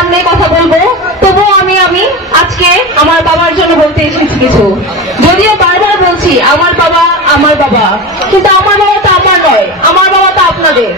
সামনে কথা বলবো, তবুও আমি আজকে আমার বাবার জন্য বলতে এসেছি কিছু। যদিও বারবার বলছি আমার বাবা, কিন্তু আমার বাবা তো আমার নয়, আমার বাবা তো আপনাদের।